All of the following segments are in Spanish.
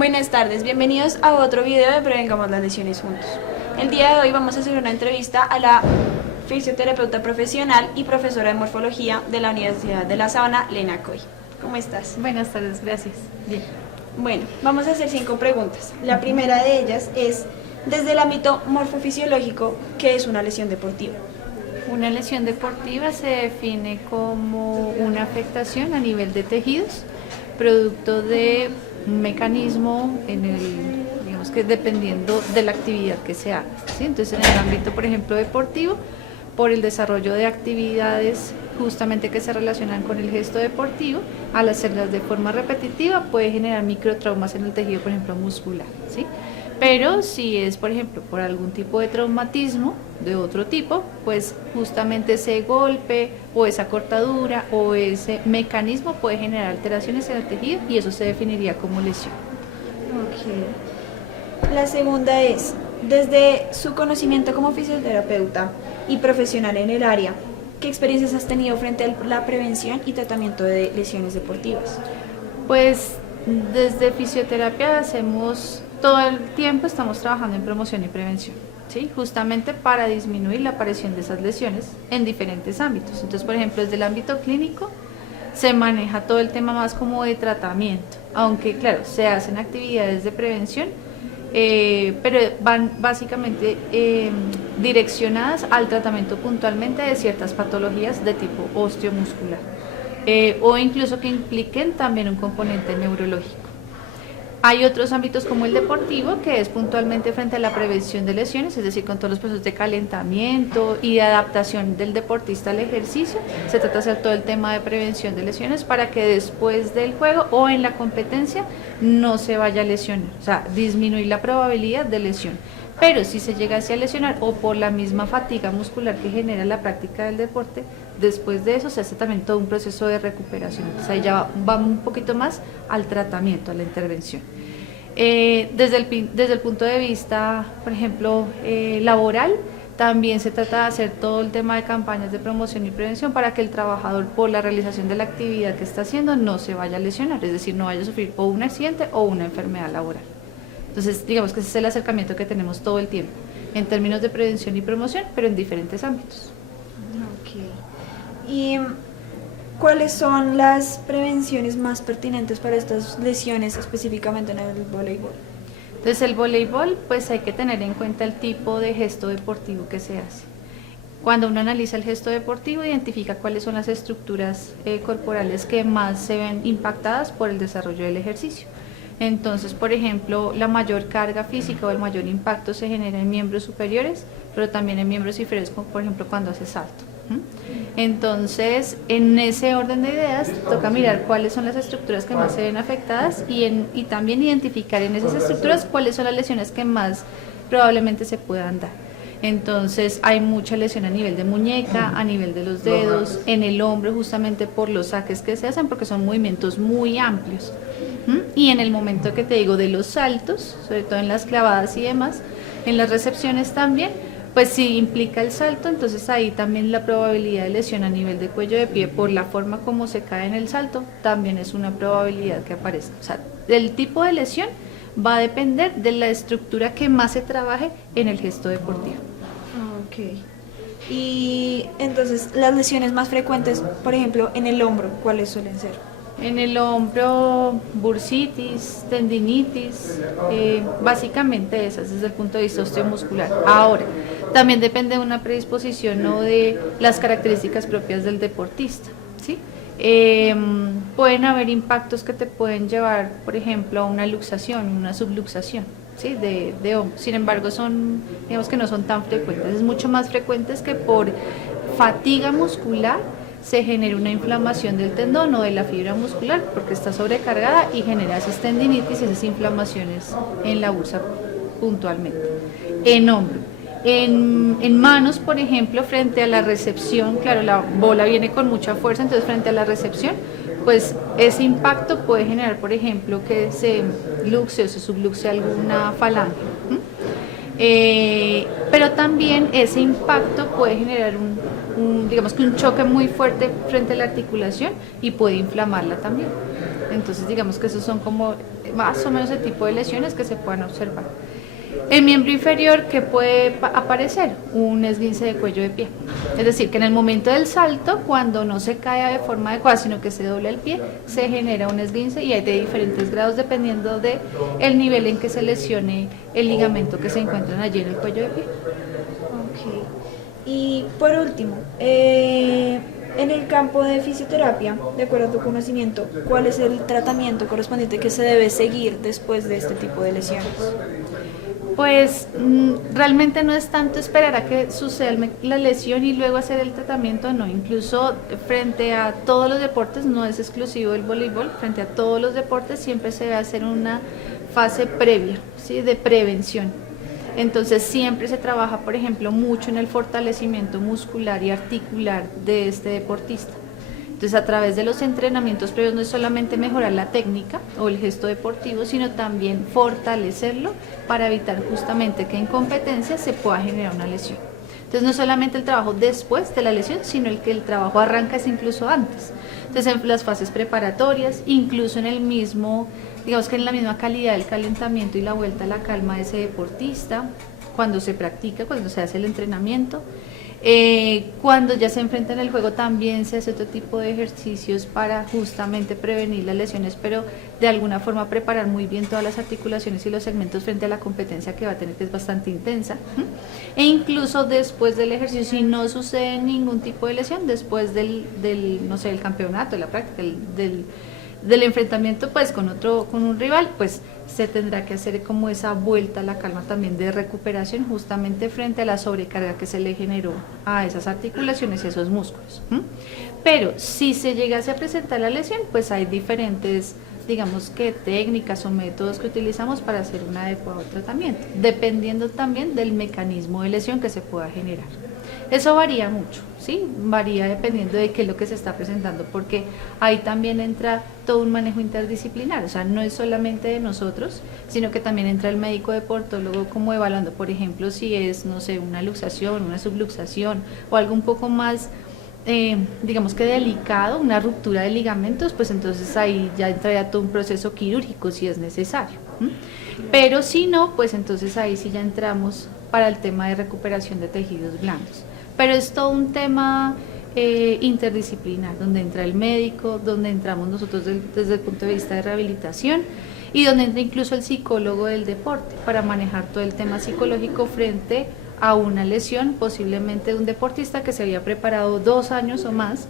Buenas tardes, bienvenidos a otro video de Prevengamos las lesiones juntos. El día de hoy vamos a hacer una entrevista a la fisioterapeuta profesional y profesora de morfología de la Universidad de La Sabana, Lena Coy. ¿Cómo estás? Buenas tardes, gracias. Bien. Bueno, vamos a hacer 5 preguntas. La primera de ellas es, desde el ámbito morfofisiológico, ¿qué es una lesión deportiva? Una lesión deportiva se define como una afectación a nivel de tejidos, producto de un mecanismo digamos que dependiendo de la actividad que se haga, ¿sí? Entonces, en el ámbito, por ejemplo, deportivo, por el desarrollo de actividades justamente que se relacionan con el gesto deportivo, al hacerlas de forma repetitiva puede generar microtraumas en el tejido, por ejemplo, muscular, ¿sí? Pero si es, por ejemplo, por algún tipo de traumatismo de otro tipo, pues justamente ese golpe o esa cortadura o ese mecanismo puede generar alteraciones en el tejido y eso se definiría como lesión. Ok. La segunda es, desde su conocimiento como fisioterapeuta y profesional en el área, ¿qué experiencias has tenido frente a la prevención y tratamiento de lesiones deportivas? Pues desde fisioterapia hacemos todo el tiempo, estamos trabajando en promoción y prevención, ¿sí? Justamente para disminuir la aparición de esas lesiones en diferentes ámbitos. Entonces, por ejemplo, desde el ámbito clínico se maneja todo el tema más como de tratamiento, aunque claro, se hacen actividades de prevención, pero van básicamente direccionadas al tratamiento puntualmente de ciertas patologías de tipo osteomuscular, o incluso que impliquen también un componente neurológico. Hay otros ámbitos como el deportivo, que es puntualmente frente a la prevención de lesiones, es decir, con todos los procesos de calentamiento y de adaptación del deportista al ejercicio. Se trata de hacer todo el tema de prevención de lesiones para que después del juego o en la competencia no se vaya a lesionar, o sea, disminuir la probabilidad de lesión. Pero si se llegase a lesionar o por la misma fatiga muscular que genera la práctica del deporte, después de eso se hace también todo un proceso de recuperación. Entonces ahí ya va un poquito más al tratamiento, a la intervención. Desde el punto de vista, por ejemplo, laboral, también se trata de hacer todo el tema de campañas de promoción y prevención para que el trabajador, por la realización de la actividad que está haciendo, no se vaya a lesionar, es decir, no vaya a sufrir o un accidente o una enfermedad laboral. Entonces, digamos que ese es el acercamiento que tenemos todo el tiempo, en términos de prevención y promoción, pero en diferentes ámbitos. Ok. ¿Y cuáles son las prevenciones más pertinentes para estas lesiones, específicamente en el voleibol? Entonces, el voleibol, pues hay que tener en cuenta el tipo de gesto deportivo que se hace. Cuando uno analiza el gesto deportivo, identifica cuáles son las estructuras corporales que más se ven impactadas por el desarrollo del ejercicio. Entonces, por ejemplo, la mayor carga física o el mayor impacto se genera en miembros superiores, pero también en miembros inferiores, como por ejemplo cuando hace salto. Entonces, en ese orden de ideas, toca mirar cuáles son las estructuras que más se ven afectadas y también identificar en esas estructuras cuáles son las lesiones que más probablemente se puedan dar. Entonces hay mucha lesión a nivel de muñeca, a nivel de los dedos, en el hombro, justamente por los saques que se hacen, porque son movimientos muy amplios. Y en el momento que te digo de los saltos, sobre todo en las clavadas y demás, en las recepciones también, pues si implica el salto, entonces ahí también la probabilidad de lesión a nivel de cuello de pie por la forma como se cae en el salto, también es una probabilidad que aparezca. O sea, el tipo de lesión va a depender de la estructura que más se trabaje en el gesto deportivo. Ok. Y entonces, las lesiones más frecuentes, por ejemplo, en el hombro, ¿cuáles suelen ser? En el hombro, bursitis, tendinitis, básicamente esas desde el punto de vista osteomuscular. Ahora, también depende de una predisposición o de las características propias del deportista, ¿sí? Pueden haber impactos que te pueden llevar, por ejemplo, a una luxación, una subluxación, ¿sí? de hombro. Sin embargo, digamos que no son tan frecuentes. Es mucho más frecuentes que por fatiga muscular se genera una inflamación del tendón o de la fibra muscular porque está sobrecargada y genera esas tendinitis y esas inflamaciones en la bursa puntualmente. En hombro. En manos, por ejemplo, frente a la recepción, claro, la bola viene con mucha fuerza, entonces frente a la recepción, pues ese impacto puede generar, por ejemplo, que se luxe o se subluxe alguna falange. Pero también ese impacto puede generar digamos que un choque muy fuerte frente a la articulación y puede inflamarla también. Entonces digamos que esos son como más o menos el tipo de lesiones que se puedan observar. El miembro inferior, ¿qué puede aparecer? Un esguince de cuello de pie. Es decir, que en el momento del salto, cuando no se cae de forma adecuada, sino que se dobla el pie, se genera un esguince y hay de diferentes grados dependiendo de el nivel en que se lesione el ligamento que se encuentran allí en el cuello de pie. Ok. Y por último, en el campo de fisioterapia, de acuerdo a tu conocimiento, ¿cuál es el tratamiento correspondiente que se debe seguir después de este tipo de lesiones? Pues realmente no es tanto esperar a que suceda la lesión y luego hacer el tratamiento, no, incluso frente a todos los deportes, no es exclusivo del voleibol, frente a todos los deportes siempre se debe hacer una fase previa, ¿sí?, de prevención. Entonces siempre se trabaja, por ejemplo, mucho en el fortalecimiento muscular y articular de este deportista. Entonces, a través de los entrenamientos previos no es solamente mejorar la técnica o el gesto deportivo, sino también fortalecerlo para evitar justamente que en competencia se pueda generar una lesión. Entonces, no solamente el trabajo después de la lesión, sino el trabajo arranca es incluso antes. Entonces, en las fases preparatorias, incluso en el mismo, digamos que en la misma calidad del calentamiento y la vuelta a la calma de ese deportista, cuando se practica, cuando se hace el entrenamiento. Cuando ya se enfrenta en el juego también se hace otro tipo de ejercicios para justamente prevenir las lesiones, pero de alguna forma preparar muy bien todas las articulaciones y los segmentos frente a la competencia que va a tener, que es bastante intensa. E incluso después del ejercicio, si no sucede ningún tipo de lesión, después del no sé, el campeonato, de la práctica, del enfrentamiento pues con un rival, pues se tendrá que hacer como esa vuelta a la calma también de recuperación justamente frente a la sobrecarga que se le generó a esas articulaciones y esos músculos. Pero si se llegase a presentar la lesión, pues hay diferentes, digamos que técnicas o métodos que utilizamos para hacer un adecuado tratamiento, dependiendo también del mecanismo de lesión que se pueda generar. Eso varía mucho, ¿sí? Varía dependiendo de qué es lo que se está presentando, porque ahí también entra todo un manejo interdisciplinar, o sea, no es solamente de nosotros, sino que también entra el médico deportólogo como evaluando, por ejemplo, si es, no sé, una luxación, una subluxación o algo un poco más, digamos que delicado, una ruptura de ligamentos, pues entonces ahí ya entraría todo un proceso quirúrgico si es necesario. Pero si no, pues entonces ahí sí ya entramos para el tema de recuperación de tejidos blandos. Pero es todo un tema interdisciplinar, donde entra el médico, donde entramos nosotros desde el punto de vista de rehabilitación y donde entra incluso el psicólogo del deporte para manejar todo el tema psicológico frente a una lesión posiblemente de un deportista que se había preparado 2 años o más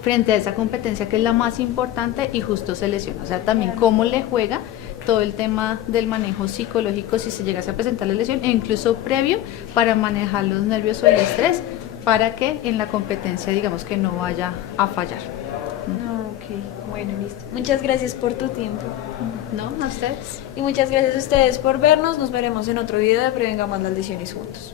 frente a esa competencia que es la más importante y justo se lesiona. O sea, también cómo le juega todo el tema del manejo psicológico si se llegase a presentar la lesión e incluso previo para manejar los nervios o el estrés para que en la competencia digamos que no vaya a fallar. Ok, bueno, listo. Muchas gracias por tu tiempo. ¿No? ¿A ustedes? Y muchas gracias a ustedes por vernos. Nos veremos en otro video de Prevengamos las Lesiones Juntos.